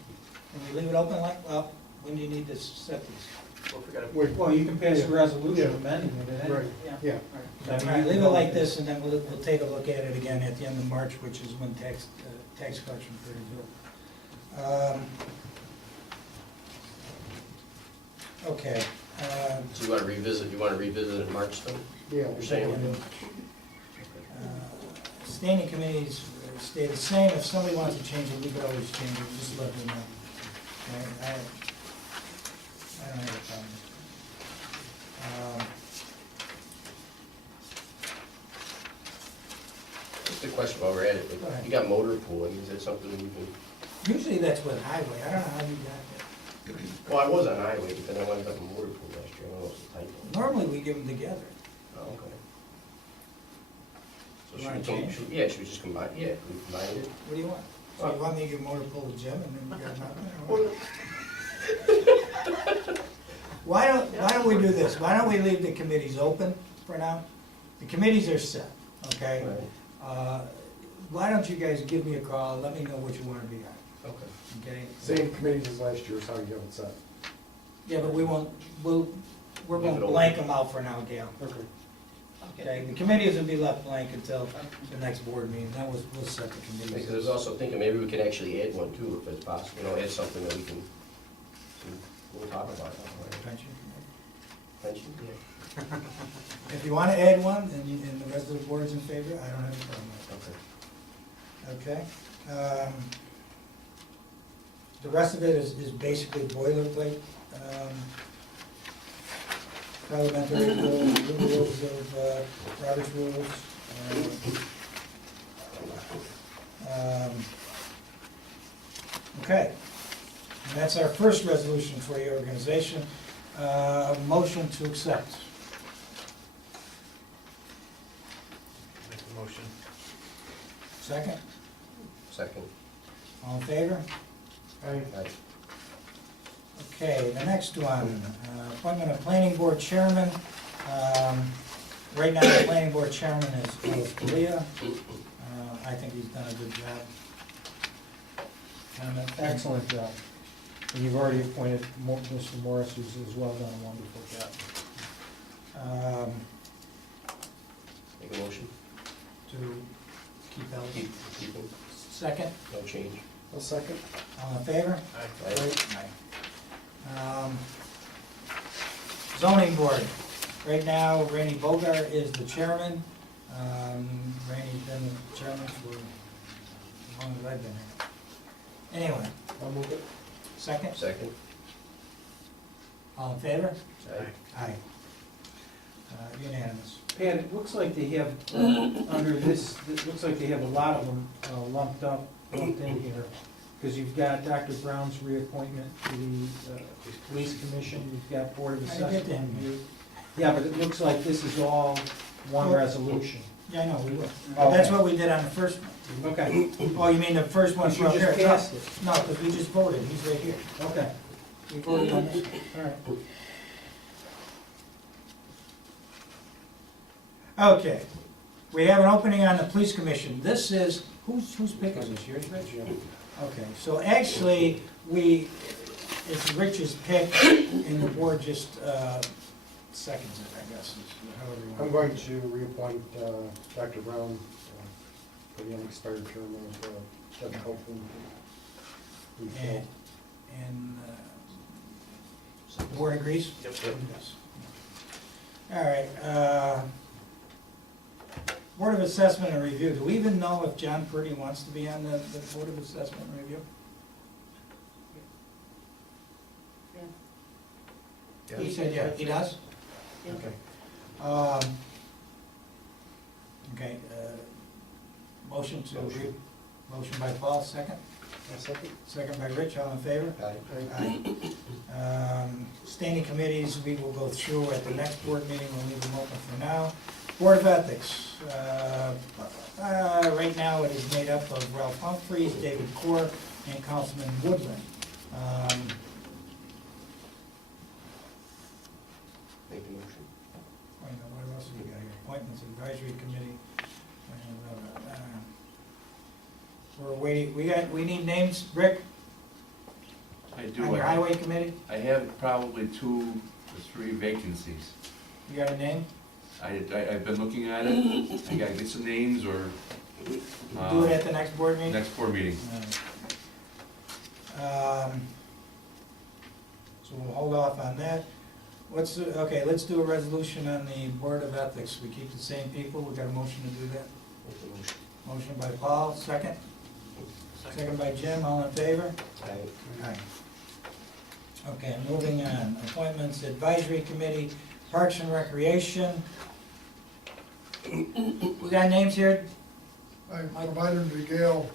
Can we leave it open like, well, when do you need to set these? Well, if we gotta- Well, you can pass a resolution Yeah. amending it at any Right, yeah. All right, leave it like this, and then we'll take a look at it again at the end of March, which is when tax collection period is over. Okay. So you wanna revisit it in March then? Yeah. You're saying? Standing committees stay the same. If somebody wants to change it, we could always change it, just let me know. I don't have a problem. Just a question while we're at it, Go ahead. you got motor pool, I mean, is that something that you can, Usually that's with highway. I don't know how you got that. well, I was on highway, but then I wound up in motor pool last year, I don't know if it's a typo. Normally, we give them together. Oh, okay. So You should wanna we, change? should we just combine, yeah, we combine it? What do you want? So you want me to give motor pool to Jim, and then you got nothing? or what? Why don't we do this? Why don't we leave the committees open for now? The committees are set, okay? Right. Why don't you guys give me a call, let me know what you want to be on, Okay. okay? Same committees as last year is how you have it set. Yeah, but we're Leave gonna it open. blank them out for now, Gail. Okay. Okay, the committees will be left blank until the next board meeting, then we'll set the Because committees. I was also thinking maybe we could actually add one too, if it's possible, add something that we can, we'll talk about it. Pension committee. Pension, yeah. If you want to add one, and the rest of the board's in favor, I don't have a problem with Okay. it. Okay? The rest of it is basically boilerplate. Parliamentary rules, rules of Robert's rules. Okay. That's our first resolution for your organization. Motion to accept. Make the motion. Second? Second. All in favor? Aye. Okay, the next one, appointment of planning board chairman. Right now, the planning board chairman is Carlos Correa. I think he's done a good job. Comment? Excellent job. And you've already appointed Mr. Morris, who's as well done a wonderful job. Make a motion. To keep Ellis. Keep him. Second, No change. A second. all in favor? Aye. Zoning board, right now Randy Bogart is the chairman. Randy's been the chairman for as long as I've been here. Anyway, I'll move it. second, Second. all in favor? Aye. Aye. Unanimous. Pat, it looks like they have, under this, it looks like they have a lot of them lumped in here. Because you've got Dr. Brown's reappointment to the police commission, you've got Board of I Assessment. get to him. review. Yeah, but it looks like this is all one resolution. Yeah, I know, we will. Okay. That's what we did on the first one. Okay. Oh, you mean the first one But you from just here? passed it. No, because we just voted, he's right here. Okay, We voted on this. all right. Okay, we have an opening on the police commission. This is, who's pick is this, yours, Rich? Okay, so actually, it's Rich's pick, and the board just seconds it, I guess, is however you I'm want. going to reappoint Dr. Brown for the unexpired term of Judge Baldwin. And the board agrees? Yep. Yes. All right, Board of Assessment and Review, do we even know if John Purdy wants to be on the Board of Assessment and Review? He said, yeah, he does? Okay. Okay, motion to, motion by Paul, second? Second. Second by Rich, all in favor? Aye. Aye. Standing committees, we will go through at the next board meeting, we'll leave them open for now. Board of Ethics, right now it is made up of Ralph Humphreys, David Corr, and Councilman Woodland. Make the motion. Wait a minute, what else have we got here? Appointments Advisory Committee. We're waiting, we need names, Rick, I on do, your highway committee? I have probably 2 or 3 vacancies. You got a name? I've been looking at it, I gotta get some names or, Do it at the next board meeting? next board meeting. So we'll hold off on that. Okay, let's do a resolution on the Board of Ethics. We keep the same people, we got a motion to do that? Make the motion. Motion by Paul, second? Second by Jim, all in favor? Aye. Aye. Okay, moving on. Appointments, Advisory Committee, Parks and Recreation. We got names here? I provided them to Gail.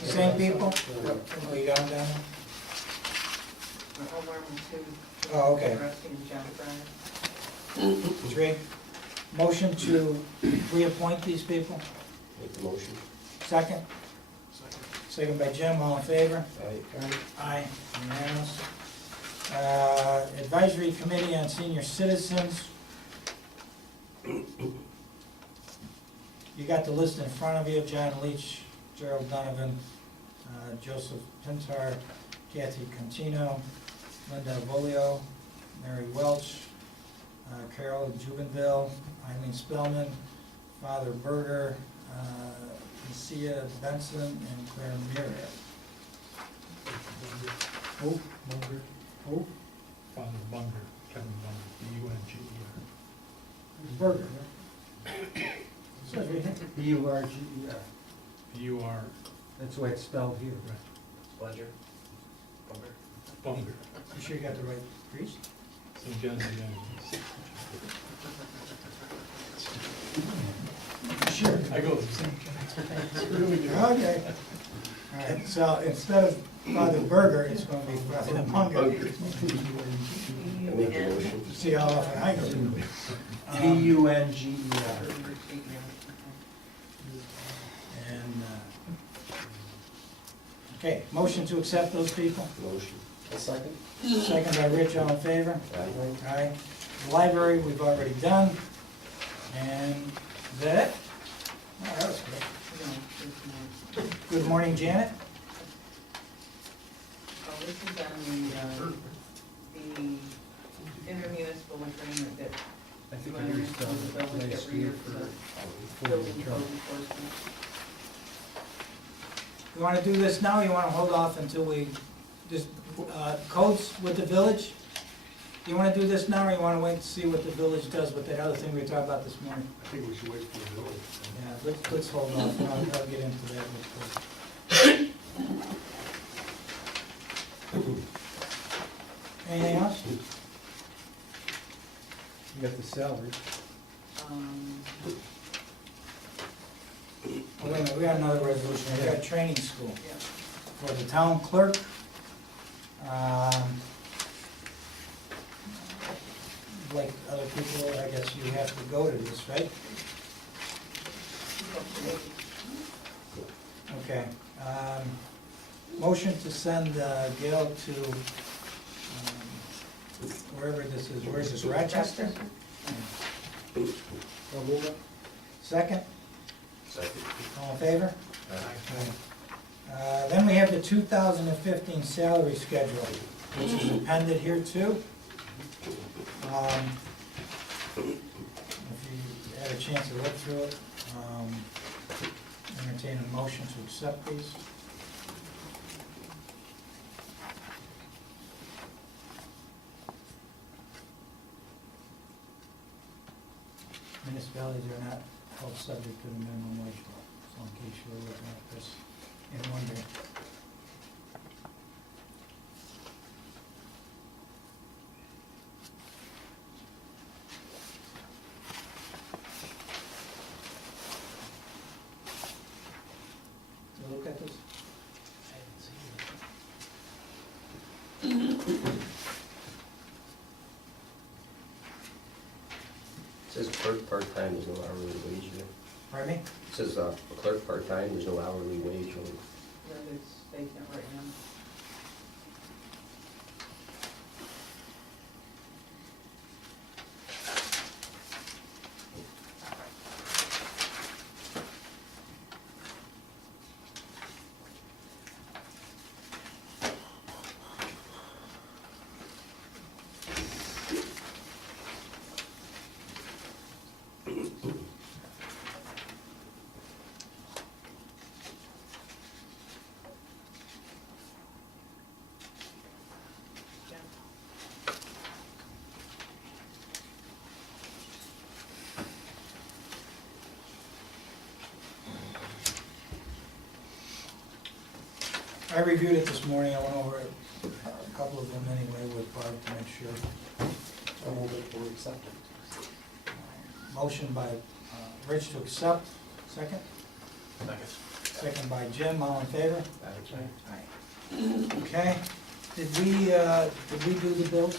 The same people? Oh, you got them down there? Omar Matute. Oh, okay. Rusty and John Fryer. 3. Motion to reappoint these people? Make the motion. Second? Second by Jim, all in favor? Aye. Aye, unanimous. Advisory Committee on Senior Citizens. You got the list in front of you, John Leach, Gerald Donovan, Joseph Pintar, Kathy Contino, Linda Volio, Mary Welch, Carol Jubenville, Eileen Spellman, Father Berger, Lucia Benson, and Claire Myriad. Who? Bunger, Who? Father Bunger, Kevin Bunger, B-U-N-G-E-R. Berger. Says right here. B-U-R-G-E-R. B-U-R, That's the way it's spelled here. Ledger. Bumper. Bunger, You sure you got the right priest? St. John's the Sure. I go to St. Okay. All All right, so instead of Father Berger, it's gonna be Father Munger. I make the motion. See how often I go. B-U-N-G-E-R. And, okay, motion to accept those people? Motion. A second? Second by Rich, all in favor? Aye. Aye. The library, we've already done. And is that it? Oh, that was quick. Good morning, Janet. Oh, this is on the intermunicipal agreement that I think you want to install the building last every year year for for the building code enforcement. You wanna do this now, or you wanna hold off until we, just, codes with the village? You wanna do this now, or you wanna wait to see what the village does with that other thing we talked about this morning? I think we should wait for the village. Yeah, let's hold off, and I'll get into that real quick. Anything else? You got the salary. Oh, wait a minute, we got another resolution, we got training school Yeah. for the town clerk. Like other people, I guess you have to go to this, right? Okay, motion to send Gail to, wherever this is, where is this, Rochester? Second, Second. all in favor? Then we have the 2015 salary schedule, which is appended here too. If you had a chance to look through it, entertain a motion to accept these. Municipalities are not held subject to the minimum wage law, so in case you were looking at this and wondering. Look at this. It says clerk part-time, there's no hourly wage there. Pardon me? It says clerk part-time, there's no hourly wage. Yeah, it's vacant right now. I reviewed it this morning, I went over it, a couple of them anyway with Barb to make sure. I move it for acceptance. Motion by Rich to accept, second? Second by Jim, all in favor? Aye. Okay, did we do the bills?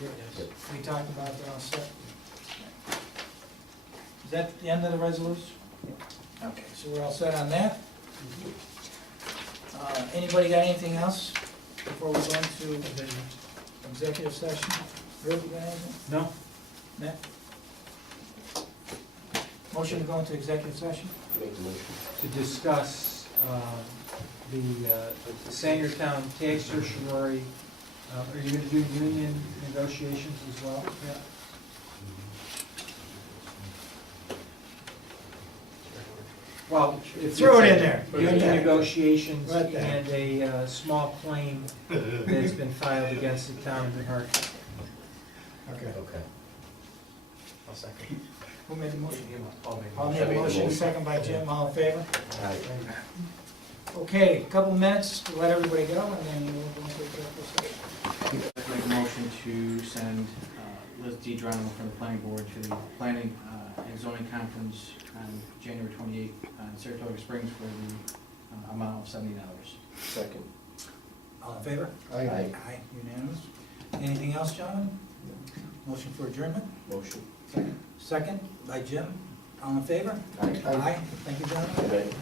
Yes. We talked about that all set? Is that the end of the resolution? Okay, so we're all set on that? Anybody got anything else before we go into executive session? Rick, you got anything? No? Matt? Motion to go into executive session? Make the motion. To discuss the Sangertown tax certiorari. Are you gonna do union negotiations as well? Yeah. Well, if Throw it it's in there. Union negotiations Right there. and a small claim that's been filed against the town of New Hartford. Okay. Okay. I'll second. Who made the motion? I'll make I'll a make a Made the motion, motion. second by Jim, all in favor? Aye. Okay, a couple minutes to let everybody go, and then we'll go into executive session. I'd like to make a motion to send Liz D. Geronimo from the planning board to the planning and zoning conference on January 28th in Saratoga Springs for the amount of $70. Second. All in favor? Aye. Aye, unanimous. Anything else, gentlemen? Motion for adjournment? Motion. Second by Jim. All in favor? Aye. Aye. Thank you, gentlemen. Good night.